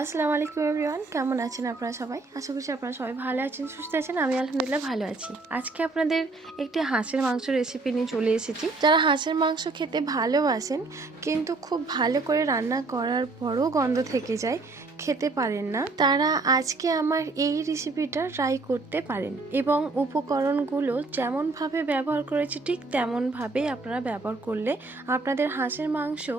আসসালামু আলাইকুম এভরিওয়ান কেমন আছেন আপনারা সবাই? আশা করছি আপনারা সবাই ভালো আছেন, সুস্থ আছেন, আমি আলহামদুলিল্লাহ ভালো আছি। আজকে আপনাদের একটি হাঁসের মাংস রেসিপি নিয়ে চলে এসেছি। যারা হাঁসের মাংস খেতে ভালোবাসেন, কিন্তু খুব ভালো করে রান্না করার পরও গন্ধ থেকে যায় খেতে পারেন না তারা আজকে আমার এই রেসিপিটা ট্রাই করতে পারেন। এবং উপকরণগুলো যেমনভাবে ব্যবহার করেছি ঠিক তেমনভাবেই আপনারা ব্যবহার করলে আপনাদের হাঁসের মাংস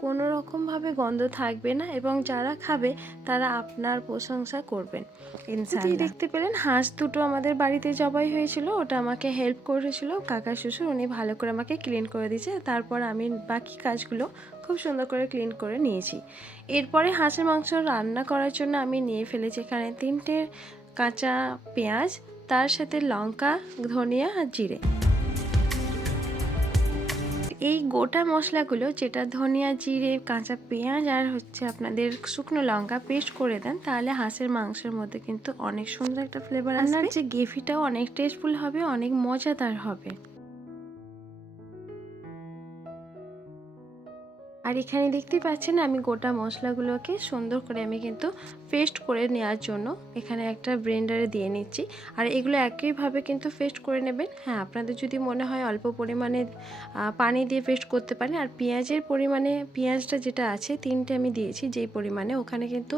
কোনো রকমভাবে গন্ধ থাকবে না এবং যারা খাবে তারা আপনার প্রশংসা করবেন। ইনশাআল্লাহ। দেখতে পেলেন হাঁস দুটো আমাদের বাড়িতে জবাই হয়েছিল ওটা আমাকে হেল্প করেছিল। কাকা শ্বশুর উনি ভালো করে আমাকে ক্লিন করে দিয়েছে। তারপর আমি বাকি কাজগুলো খুব সুন্দর করে ক্লিন করে নিয়েছি। এরপরে হাঁসের মাংস রান্না করার জন্য আমি নিয়ে ফেলেছি এখানে তিনটে কাঁচা পেঁয়াজ তার সাথে লঙ্কা ধনিয়া আর জিরে। এই গোটা মশলাগুলো যেটা ধনিয়া জিরে কাঁচা পেঁয়াজ আর হচ্ছে আপনাদের শুকনো লঙ্কা পেস্ট করে দেন তাহলে হাঁসের মাংসের মধ্যে কিন্তু অনেক সুন্দর একটা ফ্লেভার আসবে। যে গ্রেভিটাও অনেক টেস্টফুল হবে অনেক মজাদার হবে। আর এখানে দেখতে পাচ্ছেন আমি গোটা মশলাগুলোকে সুন্দর করে আমি কিন্তু পেস্ট করে নেওয়ার জন্য এখানে একটা ব্লেন্ডারে দিয়ে নিচ্ছি। আর এগুলো একইভাবে কিন্তু পেস্ট করে নেবেন। হ্যাঁ আপনাদের যদি মনে হয় অল্প পরিমাণে পানি দিয়ে পেস্ট করতে পারেন। আর পেঁয়াজের পরিমাণে, পেঁয়াজটা যেটা আছে, তিনটে আমি দিয়েছি যেই পরিমাণে। ওখানে কিন্তু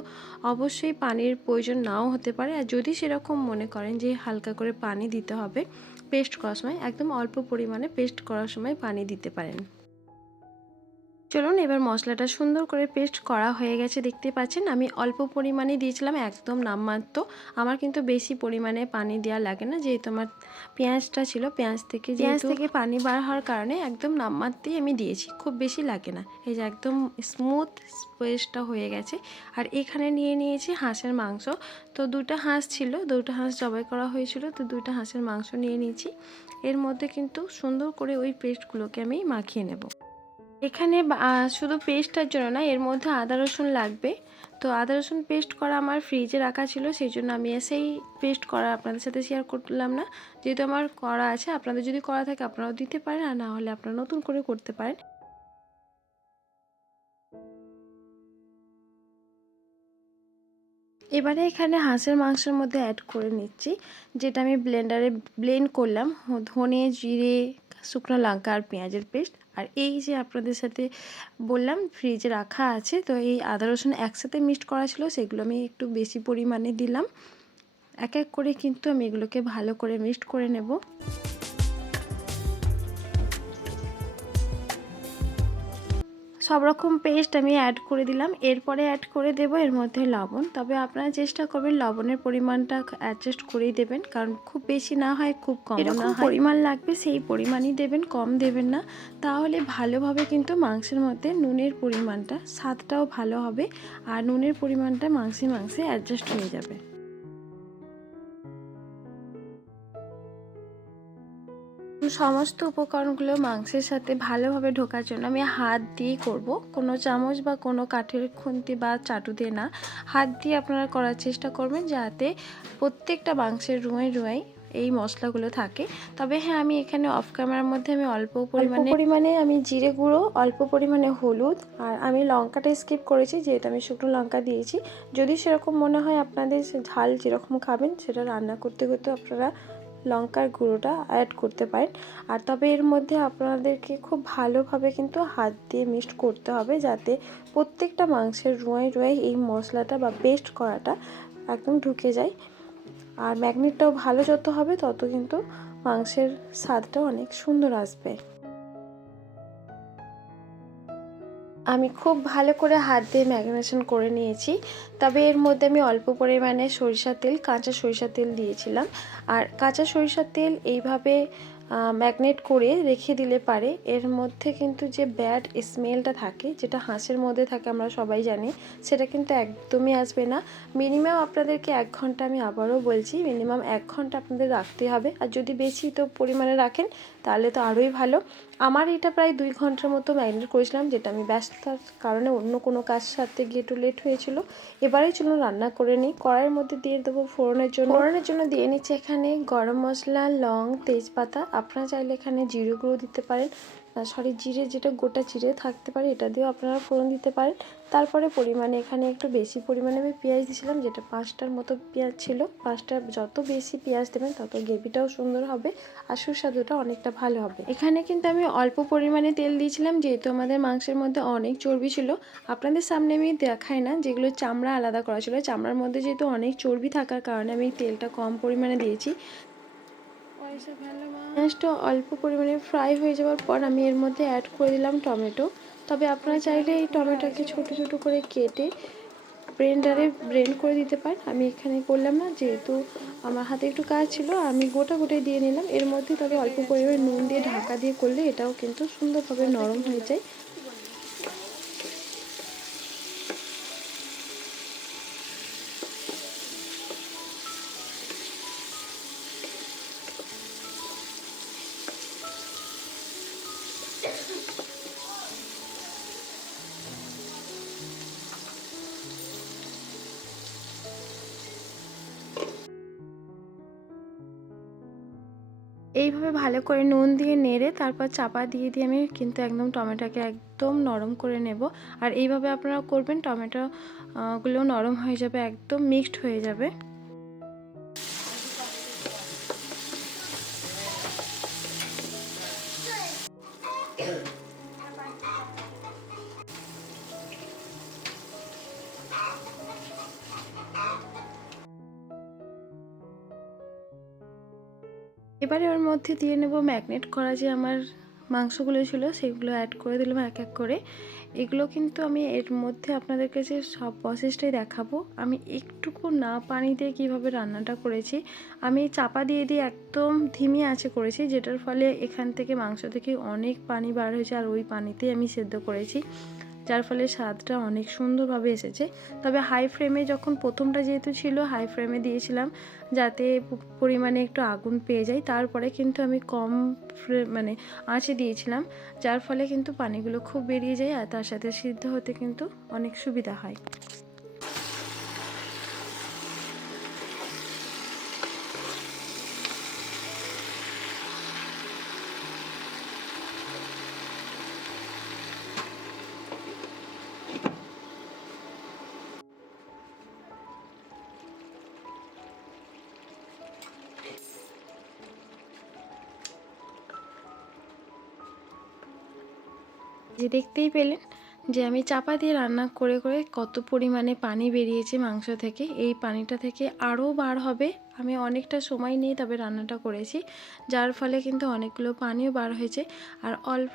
অবশ্যই পানির প্রয়োজন নাও হতে পারে। আর যদি সেরকম মনে করেন যে হালকা করে পানি দিতে হবে পেস্ট করার সময়, একদম অল্প পরিমাণে পেস্ট করার সময় পানি দিতে পারেন। চলুন এবার মশলাটা সুন্দর করে পেস্ট করা হয়ে গেছে, দেখতে পাচ্ছেন? আমি অল্প পরিমাণে দিয়েছিলাম, একদম নামমাত্র। আমার কিন্তু বেশি পরিমাণে পানি দেওয়া লাগে না, যেহেতু আমার পেঁয়াজটা ছিল, পেঁয়াজ থেকে পেঁয়াজ থেকে পানি বার হওয়ার কারণে একদম নামমাত্রেই আমি দিয়েছি, খুব বেশি লাগে না। এই যে একদম স্মুথ পেস্টটা হয়ে গেছে। আর এখানে নিয়ে নিয়েছি হাঁসের মাংস। তো দুটো হাঁস ছিল, দুটো হাঁস জবাই করা হয়েছিল, তো দুটো হাঁসের মাংস নিয়ে নিয়েছি। এর মধ্যে কিন্তু সুন্দর করে ওই পেস্টগুলোকে আমি মাখিয়ে নেব। এখানে শুধু পেস্টটার জন্য না, এর মধ্যে আদা রসুন লাগবে। তো আদা রসুন পেস্ট করা আমার ফ্রিজে রাখা ছিল সেই জন্য আমি এসেই পেস্ট করা আপনাদের সাথে শেয়ার করলাম না। যেহেতু আমার করা আছে, আপনাদের যদি করা থাকে আপনারাও দিতে পারেন, আর না হলে আপনারা নতুন করে করতে পারেন। এবারে এখানে হাঁসের মাংসের মধ্যে অ্যাড করে নিচ্ছি, যেটা আমি ব্লেন্ডারে ব্লেন্ড করলাম, ধনে, জিরে, শুকনো লঙ্কা আর পেঁয়াজের পেস্ট। আর এই যে আপনাদের সাথে বললাম ফ্রিজে রাখা আছে, তো এই আদা রসুন একসাথে মিক্সড করা ছিল, সেগুলো আমি একটু বেশি পরিমাণে দিলাম। এক এক করে কিন্তু আমি এগুলোকে ভালো করে মিক্সড করে নেব। সব রকম পেস্ট আমি অ্যাড করে দিলাম। এরপরে অ্যাড করে দেব এর মধ্যে লবণ। তবে আপনারা চেষ্টা করবেন লবণের পরিমাণটা অ্যাডজাস্ট করেই দেবেন। কারণ খুব বেশি না হয় খুব কম না পরিমাণ লাগবে সেই পরিমাণই দেবেন কম দেবেন না। তাহলে ভালোভাবে কিন্তু মাংসের মধ্যে নুনের পরিমাণটা স্বাদটাও ভালো হবে। আর নুনের পরিমাণটা মাংসে মাংসে অ্যাডজাস্ট হয়ে যাবে। সমস্ত উপকরণগুলো মাংসের সাথে ভালোভাবে ঢোকার জন্য আমি হাত দিয়েই করব। কোনো চামচ বা কোনো কাঠের খুন্তি বা চাটু দিয়ে না। হাত দিয়ে আপনারা করার চেষ্টা করবেন যাতে প্রত্যেকটা মাংসের রুঁয়ে রুঁয়ে এই মশলাগুলো থাকে। তবে হ্যাঁ আমি এখানে অফ ক্যামেরার মধ্যে আমি অল্প পরিমাণে পরিমাণে আমি জিরে গুঁড়ো অল্প পরিমাণে হলুদ আর আমি লঙ্কাটা স্কিপ করেছি যেহেতু আমি শুকনো লঙ্কা দিয়েছি। যদি সেরকম মনে হয় আপনাদের ঝাল যেরকম খাবেন সেটা রান্না করতে করতে আপনারা লঙ্কার গুঁড়োটা অ্যাড করতে পারেন। আর তবে এর মধ্যে আপনাদেরকে খুব ভালোভাবে কিন্তু হাত দিয়ে মিক্সড করতে হবে যাতে প্রত্যেকটা মাংসের রুঁয়ে রুঁয়ে এই মশলাটা বা পেস্ট করাটা একদম ঢুকে যায়। আর ম্যাগনেটটাও ভালো যত হবে তত কিন্তু মাংসের স্বাদটাও অনেক সুন্দর আসবে। আমি খুব ভালো করে হাত দিয়ে ম্যাগনেশন করে নিয়েছি। তবে এর মধ্যে আমি অল্প পরিমাণে সরিষার তেল, কাঁচা সরিষার তেল দিয়েছিলাম। আর কাঁচা সরিষার তেল এইভাবে ম্যাগনেট করে রেখে দিলে পারে। এর মধ্যে কিন্তু যে ব্যাড স্মেলটা থাকে, যেটা হাঁসের মধ্যে থাকে, আমরা সবাই জানি, সেটা কিন্তু একদমই আসবে না। মিনিমাম আপনাদেরকে এক ঘণ্টা আমি আবারও বলছি, মিনিমাম এক ঘণ্টা আপনাদের রাখতে হবে। আর যদি বেশি তো পরিমাণে রাখেন, তাহলে তো আরোই ভালো। আমার এটা প্রায় দুই ঘণ্টার মতো ম্যারিনেট করেছিলাম, যেটা আমি ব্যস্ততার কারণে অন্য কোনো কাজ সাথে গিয়ে একটু লেট হয়েছিল। এবারে চলুন রান্না করে নিই। কড়াইয়ের মধ্যে দিয়ে দেবো ফোড়নের জন্য। ফোড়নের জন্য দিয়ে নিচ্ছি এখানে গরম মশলা, লং তেজপাতা। আপনারা চাইলে এখানে জিরো গুঁড়ো দিতে পারেন। সরি, জিরে যেটা গোটা জিরে থাকতে পারে, এটা দিয়েও আপনারা ফোড়ন দিতে পারেন। তারপরে পরিমাণে এখানে একটু বেশি পরিমাণে আমি পেঁয়াজ দিয়েছিলাম, যেটা পাঁচটার মতো পেঁয়াজ ছিল। পাঁচটা যত বেশি পেঁয়াজ দেবেন, তত গ্রেভিটাও সুন্দর হবে আর সুস্বাদুটা অনেকটা ভালো হবে। এখানে কিন্তু আমি অল্প পরিমাণে তেল দিয়েছিলাম, যেহেতু আমাদের মাংসের মধ্যে অনেক চর্বি ছিল। আপনাদের সামনে আমি দেখাই না, যেগুলো চামড়া আলাদা করা ছিল। চামড়ার মধ্যে যেহেতু অনেক চর্বি থাকার কারণে আমি তেলটা কম পরিমাণে দিয়েছি। পেঁয়াজটা অল্প পরিমাণে ফ্রাই হয়ে যাওয়ার পর আমি এর মধ্যে অ্যাড করে দিলাম টমেটো। তবে আপনারা চাইলে এই টমেটোকে ছোট ছোট করে কেটে ব্লেন্ডারে ব্লেন্ড করে দিতে পারেন। আমি এখানে করলাম না, যেহেতু আমার হাতে একটু কাজ ছিল, আমি গোটা গোটাই দিয়ে নিলাম। এর মধ্যে তবে অল্প পরিমাণে নুন দিয়ে ঢাকা দিয়ে করলে এটাও কিন্তু সুন্দরভাবে নরম হয়ে যায়। এইভাবে ভালো করে নুন দিয়ে নেড়ে তারপর চাপা দিয়ে দিয়ে আমি কিন্তু একদম টমেটোকে একদম নরম করে নেব। আর এইভাবে আপনারা করবেন, টমেটোগুলো নরম হয়ে যাবে, একদম মিক্সড হয়ে যাবে। এবারে ওর মধ্যে দিয়ে নেব ম্যাগনেট করা যে আমার মাংসগুলো ছিল, সেগুলো অ্যাড করে দিলাম এক এক করে। এগুলো কিন্তু আমি এর মধ্যে আপনাদের কাছে সব প্রসেসটাই দেখাবো। আমি একটুকু না পানি দিয়ে কীভাবে রান্নাটা করেছি, আমি চাপা দিয়ে দিয়ে একদম ধিমি আঁচে করেছি, যেটার ফলে এখান থেকে মাংস থেকে অনেক পানি বার হয়েছে আর ওই পানিতেই আমি সেদ্ধ করেছি। যার ফলে স্বাদটা অনেক সুন্দরভাবে এসেছে। তবে হাই ফ্লেমে যখন প্রথমটা যেহেতু ছিল হাই ফ্লেমে দিয়েছিলাম যাতে পরিমাণে একটু আগুন পেয়ে যায়। তারপরে কিন্তু আমি কম মানে আঁচে দিয়েছিলাম, যার ফলে কিন্তু পানিগুলো খুব বেরিয়ে যায় আর তার সাথে সিদ্ধ হতে কিন্তু অনেক সুবিধা হয়। যে দেখতেই পেলেন যে আমি চাপা দিয়ে রান্না করে করে কত পরিমাণে পানি বেরিয়েছে মাংস থেকে। এই পানিটা থেকে আরও বার হবে। আমি অনেকটা সময় নিয়ে তবে রান্নাটা করেছি, যার ফলে কিন্তু অনেকগুলো পানিও বার হয়েছে। আর অল্প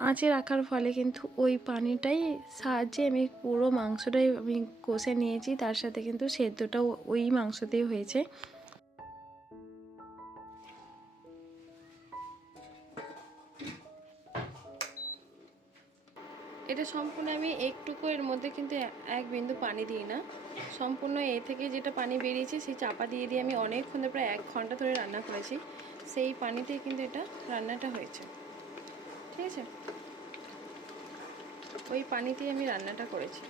আঁচে রাখার ফলে কিন্তু ওই পানিটাই সাহায্যে আমি পুরো মাংসটাই আমি কষে নিয়েছি, তার সাথে কিন্তু সেদ্ধটাও ওই মাংসতেই হয়েছে। এটা সম্পূর্ণ আমি একটুকু এর মধ্যে কিন্তু এক বিন্দু পানি দিই না। সম্পূর্ণ এ থেকে যেটা পানি বেরিয়েছে, সেই চাপা দিয়ে দিয়ে আমি অনেকক্ষণ প্রায় এক ঘণ্টা ধরে রান্না করেছি। সেই পানিতে কিন্তু এটা রান্নাটা হয়েছে। ঠিক আছে? ওই পানিতেই আমি রান্নাটা করেছি।